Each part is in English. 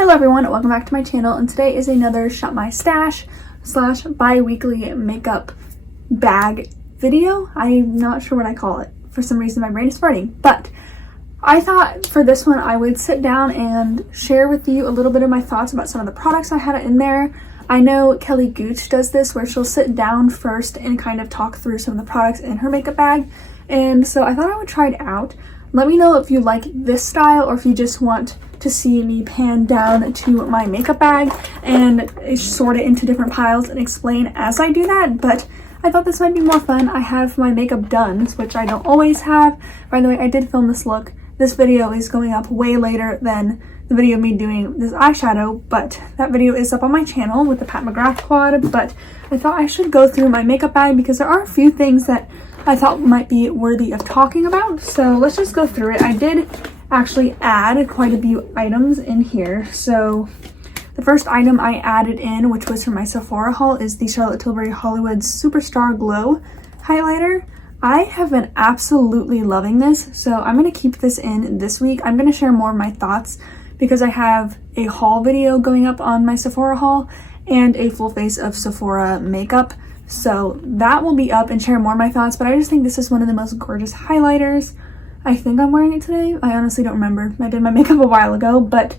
Hello everyone, welcome back to my channel, and today is another Shop My Stash / bi-weekly makeup bag video. I'm not sure what I call it. For some reason my brain is farting, but I thought for this one I would sit down and share with you a little bit of my thoughts about some of the products I had in there. I know Kelly Gooch does this where she'll sit down first and kind of talk through some of the products in her makeup bag, and so I thought I would try it out. Let me know if you like this style or if you just want to see me pan down to my makeup bag and sort it into different piles and explain as I do that, but I thought this might be more fun. I have my makeup done, which I don't always have. By the way, I did film this look. This video is going up way later than the video of me doing this eyeshadow, but that video is up on my channel with the Pat McGrath quad. But I thought I should go through my makeup bag because there are a few things that I thought might be worthy of talking about. So let's just go through it. I did actually add quite a few items in here. So the first item I added in, which was from my Sephora haul, is the Charlotte Tilbury Hollywood Superstar Glow highlighter. I have been absolutely loving this, so I'm going to keep this in this week. I'm going to share more of my thoughts because I have a haul video going up on my Sephora haul and a full face of Sephora makeup. So that will be up and share more of my thoughts, but I just think this is one of the most gorgeous highlighters. I think I'm wearing it today. I honestly don't remember. I did my makeup a while ago, but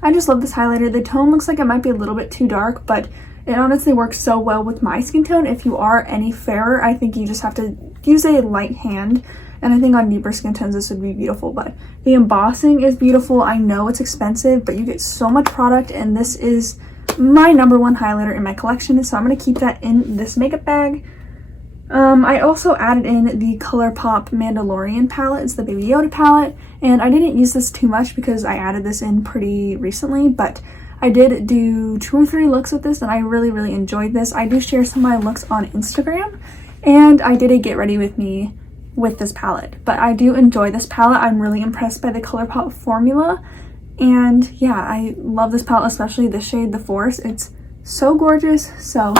I just love this highlighter. The tone looks like it might be a little bit too dark, but it honestly works so well with my skin tone. If you are any fairer, I think you just have to use a light hand, and I think on deeper skin tones this would be beautiful. But the embossing is beautiful. I know it's expensive, but you get so much product, and this is my #1 highlighter in my collection, so I'm going to keep that in this makeup bag. I also added in the ColourPop Mandalorian palette. It's the Baby Yoda palette, and I didn't use this too much because I added this in pretty recently, but I did do 2 or 3 looks with this and I really enjoyed this. I do share some of my looks on Instagram, and I did a get ready with me with this palette, but I do enjoy this palette. I'm really impressed by the ColourPop formula, and yeah, I love this palette, especially the shade The Force. It's so gorgeous. So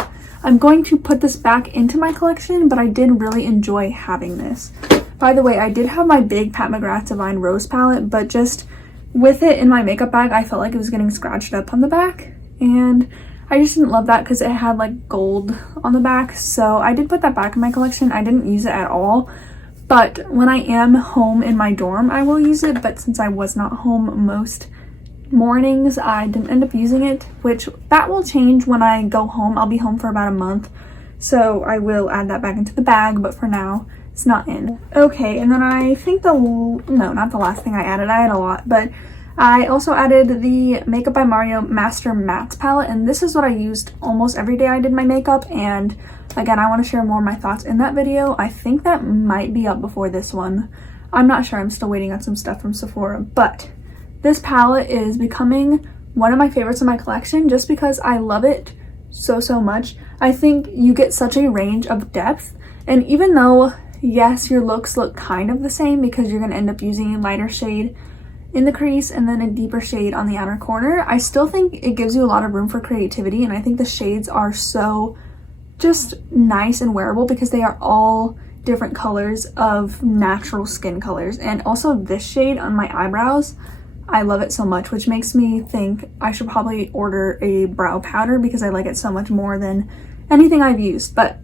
I'm going to put this back into my collection, but I did really enjoy having this. By the way, I did have my big Pat McGrath Divine Rose palette, but just with it in my makeup bag, I felt like it was getting scratched up on the back, and I just didn't love that because it had like gold on the back. So I did put that back in my collection. I didn't use it at all, but when I am home in my dorm, I will use it. But since I was not home most mornings, I didn't end up using it, which that will change when I go home. I'll be home for about a month, so I will add that back into the bag, but for now it's not in. Okay, and then I think not the last thing I added a lot, but I also added the Makeup by Mario Master Mattes palette, and this is what I used almost every day I did my makeup. And again, I want to share more of my thoughts in that video. I think that might be up before this one. I'm not sure. I'm still waiting on some stuff from Sephora, but this palette is becoming one of my favorites in my collection just because I love it so much. I think you get such a range of depth, and even though yes, your looks look kind of the same because you're going to end up using a lighter shade in the crease and then a deeper shade on the outer corner, I still think it gives you a lot of room for creativity, and I think the shades are so just nice and wearable because they are all different colors of natural skin colors. And also this shade on my eyebrows, I love it so much, which makes me think I should probably order a brow powder because I like it so much more than anything I've used. But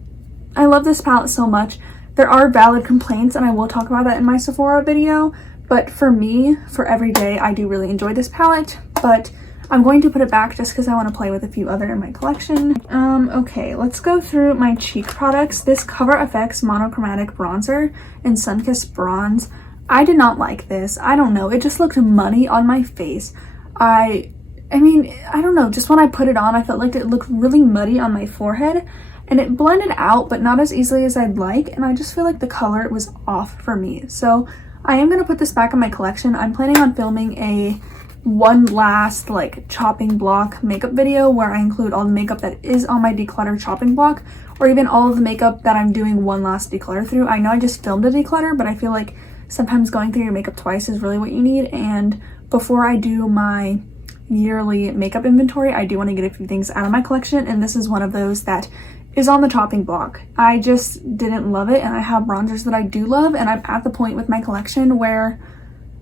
I love this palette so much. There are valid complaints, and I will talk about that in my Sephora video, but for me, for every day, I do really enjoy this palette. But I'm going to put it back just because I want to play with a few other in my collection. Okay, let's go through my cheek products. This Cover FX Monochromatic Bronzer in Sunkissed Bronze, I did not like this. I don't know, it just looked muddy on my face. I mean, I don't know, just when I put it on, I felt like it looked really muddy on my forehead, and it blended out, but not as easily as I'd like, and I just feel like the color was off for me. So I am going to put this back in my collection. I'm planning on filming a one last like chopping block makeup video where I include all the makeup that is on my declutter chopping block, or even all of the makeup that I'm doing one last declutter through. I know I just filmed a declutter, but I feel like sometimes going through your makeup twice is really what you need. And before I do my yearly makeup inventory, I do want to get a few things out of my collection, and this is one of those that is on the chopping block. I just didn't love it, and I have bronzers that I do love, and I'm at the point with my collection where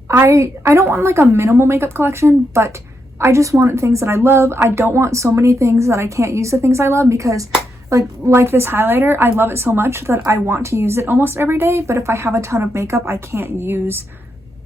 I don't want like a minimal makeup collection, but I just want things that I love. I don't want so many things that I can't use the things I love, because like this highlighter, I love it so much that I want to use it almost every day, but if I have a ton of makeup, I can't use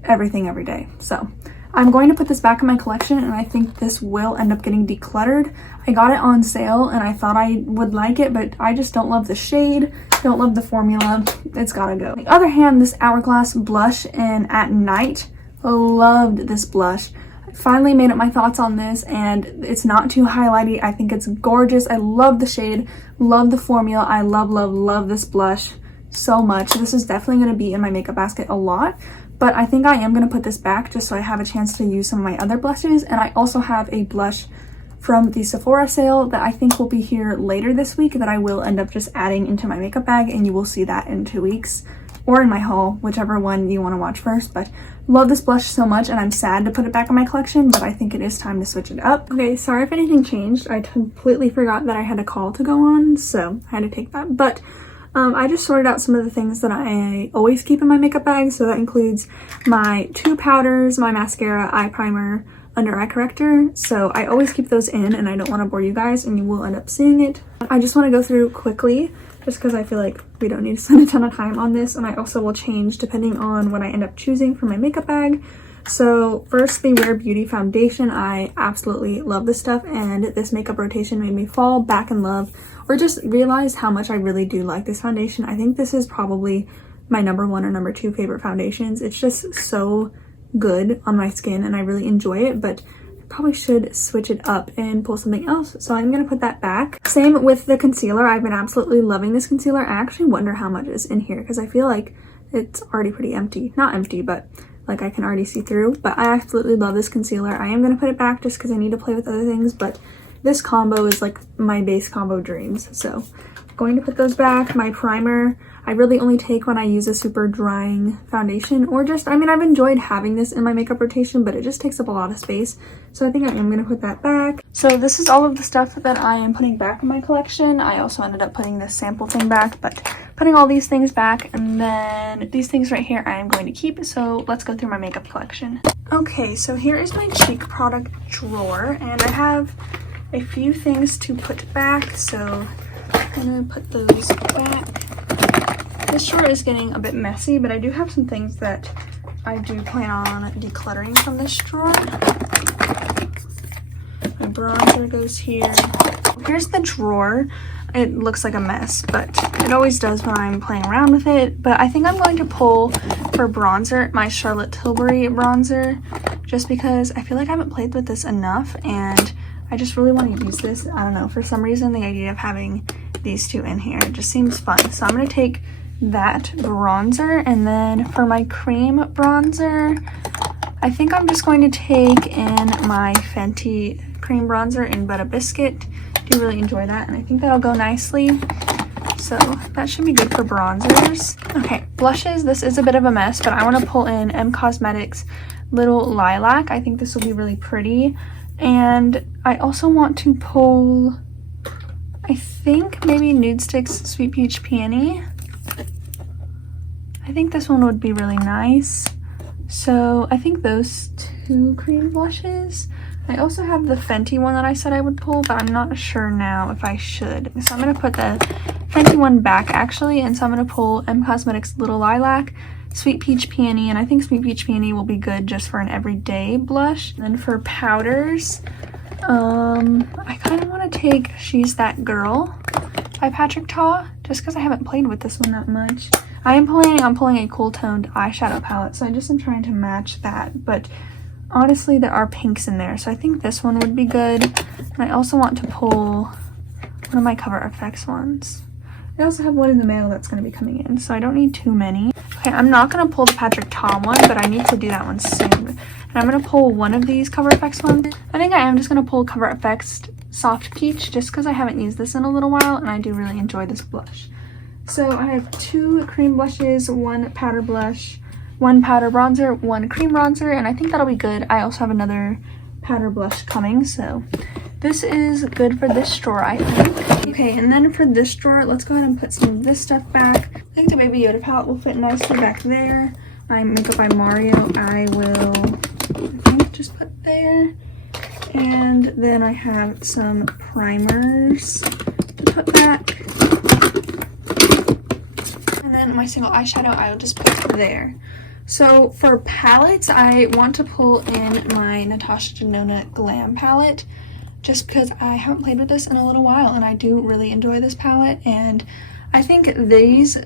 everything every day. So I'm going to put this back in my collection, and I think this will end up getting decluttered. I got it on sale and I thought I would like it, but I just don't love the shade, don't love the formula. It's gotta go. On the other hand, this Hourglass blush in At Night, loved this blush. I finally made up my thoughts on this, and it's not too highlighty. I think it's gorgeous. I love the shade, love the formula. I love this blush so much. This is definitely going to be in my makeup basket a lot, but I think I am going to put this back just so I have a chance to use some of my other blushes. And I also have a blush from the Sephora sale that I think will be here later this week that I will end up just adding into my makeup bag, and you will see that in 2 weeks or in my haul, whichever one you want to watch first. But love this blush so much, and I'm sad to put it back in my collection, but I think it is time to switch it up. Okay, sorry if anything changed. I completely forgot that I had a call to go on, so I had to take that. But I just sorted out some of the things that I always keep in my makeup bag. So that includes my 2 powders, my mascara, eye primer, under eye corrector. So I always keep those in, and I don't want to bore you guys, and you will end up seeing it. I just want to go through quickly just because I feel like we don't need to spend a ton of time on this, and I also will change depending on what I end up choosing for my makeup bag. So first, the Rare Beauty foundation. I absolutely love this stuff, and this makeup rotation made me fall back in love, or just realize how much I really do like this foundation. I think this is probably my #1 or #2 favorite foundations. It's just so good on my skin, and I really enjoy it, but probably should switch it up and pull something else, so I'm gonna put that back. Same with the concealer. I've been absolutely loving this concealer. I actually wonder how much is in here, because I feel like it's already pretty empty. Not empty, but like I can already see through. But I absolutely love this concealer. I am gonna put it back just because I need to play with other things, but this combo is like my base combo dreams, so going to put those back. My primer, I really only take when I use a super drying foundation, or just, I mean, I've enjoyed having this in my makeup rotation, but it just takes up a lot of space. So I think I am going to put that back. So this is all of the stuff that I am putting back in my collection. I also ended up putting this sample thing back, but putting all these things back, and then these things right here I am going to keep. So let's go through my makeup collection. Okay, so here is my cheek product drawer, and I have a few things to put back, so I'm gonna put those back. This drawer is getting a bit messy, but I do have some things that I do plan on decluttering from this drawer. My bronzer goes here. Here's the drawer. It looks like a mess, but it always does when I'm playing around with it. But I think I'm going to pull for bronzer my Charlotte Tilbury bronzer, just because I feel like I haven't played with this enough, and I just really want to use this. I don't know, for some reason the idea of having these two in here just seems fun. So I'm going to take that bronzer, and then for my cream bronzer, I think I'm just going to take in my Fenty cream bronzer in Butter Biscuit. I do really enjoy that, and I think that'll go nicely. So that should be good for bronzers. Okay, blushes. This is a bit of a mess, but I want to pull in M Cosmetics Little Lilac. I think this will be really pretty. And I also want to pull, I think maybe Nudestix Sweet Peach Peony. I think this one would be really nice. So I think those 2 cream blushes. I also have the Fenty one that I said I would pull, but I'm not sure now if I should. So I'm going to put the Fenty one back actually, and so I'm going to pull M Cosmetics Little Lilac, Sweet Peach Peony, and I think Sweet Peach Peony will be good just for an everyday blush. And then for powders, I kind of want to take She's That Girl by Patrick Ta, just because I haven't played with this one that much. I am planning on pulling a cool toned eyeshadow palette, so I just am trying to match that, but honestly there are pinks in there, so I think this one would be good. And I also want to pull one of my Cover FX ones. I also have one in the mail that's going to be coming in, so I don't need too many. Okay, I'm not going to pull the Patrick Ta one, but I need to do that one soon. And I'm going to pull one of these Cover FX ones. I think I am just going to pull Cover FX Soft Peach, just because I haven't used this in a little while, and I do really enjoy this blush. So I have 2 cream blushes, 1 powder blush, 1 powder bronzer, 1 cream bronzer, and I think that'll be good. I also have another powder blush coming, so this is good for this drawer, I think. Okay, and then for this drawer, let's go ahead and put some of this stuff back. I think the Baby Yoda palette will fit nicely back there. My Makeup by Mario, I will, I think, just put there. And then I have some primers to put back. And then my single eyeshadow I will just put there. So for palettes, I want to pull in my Natasha Denona Glam palette just because I haven't played with this in a little while and I do really enjoy this palette, and I think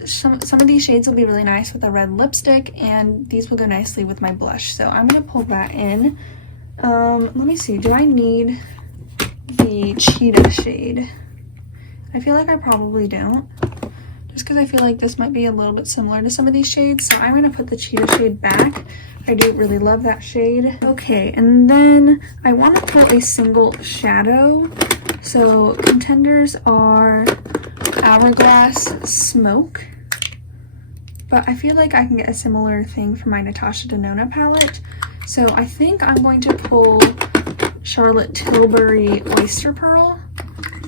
some of these shades will be really nice with a red lipstick, and these will go nicely with my blush. So I'm going to pull that in. Let me see, do I need the Cheetah shade? I feel like I probably don't, just because I feel like this might be a little bit similar to some of these shades. So I'm going to put the Cheetah shade back. I do really love that shade. Okay, and then I want to put a single shadow. So contenders are Hourglass Smoke, but I feel like I can get a similar thing for my Natasha Denona palette. So I think I'm going to pull Charlotte Tilbury Oyster Pearl,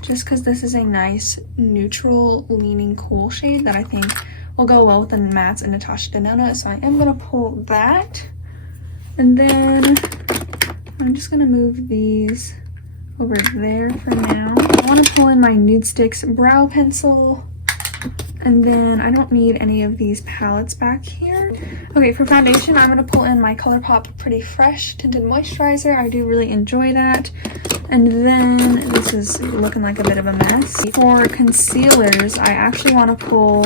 just because this is a nice neutral leaning cool shade that I think will go well with the mattes and Natasha Denona. So I am going to pull that, and then I'm just going to move these over there for now. I want to pull in my Nudestix brow pencil, and then I don't need any of these palettes back here. Okay, for foundation, I'm going to pull in my ColourPop Pretty Fresh Tinted Moisturizer. I do really enjoy that. And then this is looking like a bit of a mess. For concealers, I actually want to pull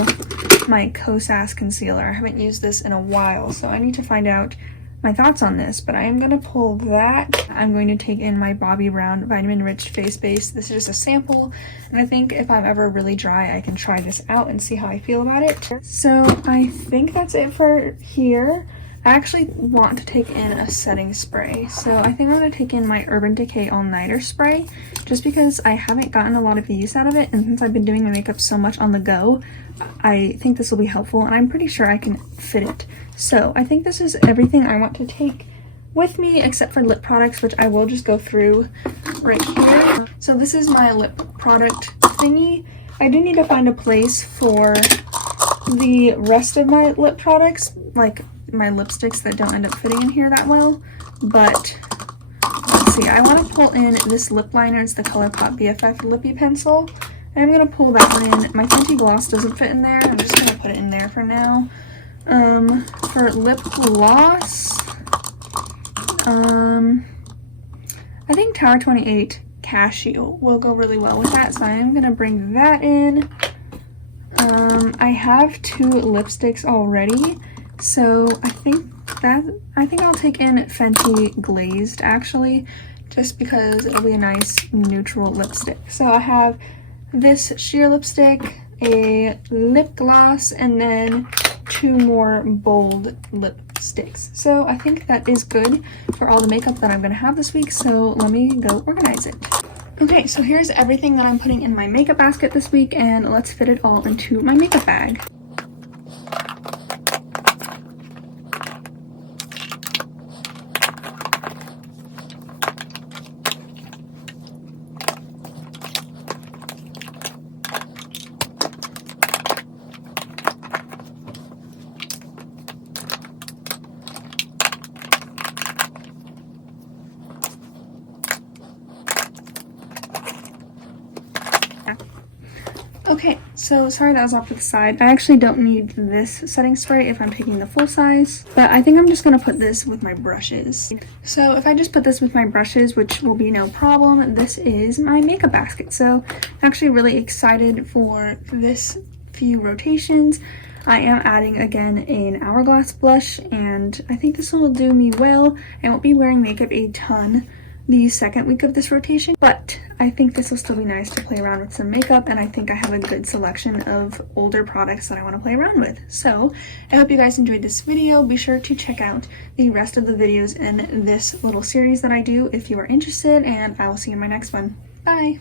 my Kosas concealer. I haven't used this in a while, so I need to find out my thoughts on this, but I am going to pull that. I'm going to take in my Bobbi Brown Vitamin Rich Face Base. This is just a sample, and I think if I'm ever really dry, I can try this out and see how I feel about it. So I think that's it for here. I actually want to take in a setting spray. So I think I'm going to take in my Urban Decay All Nighter spray, just because I haven't gotten a lot of use out of it, and since I've been doing my makeup so much on the go, I think this will be helpful, and I'm pretty sure I can fit it. So I think this is everything I want to take with me except for lip products, which I will just go through right here. So this is my lip product thingy. I do need to find a place for the rest of my lip products, like my lipsticks that don't end up fitting in here that well, but let's see. I want to pull in this lip liner. It's the ColourPop BFF Lippy Pencil. I'm going to pull that one in. My Fenty Gloss doesn't fit in there. I'm just going to put it in there for now. For lip gloss, I think Tower 28 Cashew will go really well with that, so I am going to bring that in. I have 2 lipsticks already, so I think I'll take in Fenty Glazed, actually, just because it'll be a nice neutral lipstick. So I have this sheer lipstick, a lip gloss, and then 2 more bold lipsticks. So I think that is good for all the makeup that I'm going to have this week, so let me go organize it. Okay, so here's everything that I'm putting in my makeup basket this week, and let's fit it all into my makeup bag. Okay, so sorry that was off to the side. I actually don't need this setting spray if I'm taking the full size, but I think I'm just going to put this with my brushes. So if I just put this with my brushes, which will be no problem, this is my makeup basket. So I'm actually really excited for this few rotations. I am adding again an Hourglass blush, and I think this will do me well. I won't be wearing makeup a ton the second week of this rotation, but I think this will still be nice to play around with some makeup, and I think I have a good selection of older products that I want to play around with. So I hope you guys enjoyed this video. Be sure to check out the rest of the videos in this little series that I do if you are interested, and I will see you in my next one. Bye!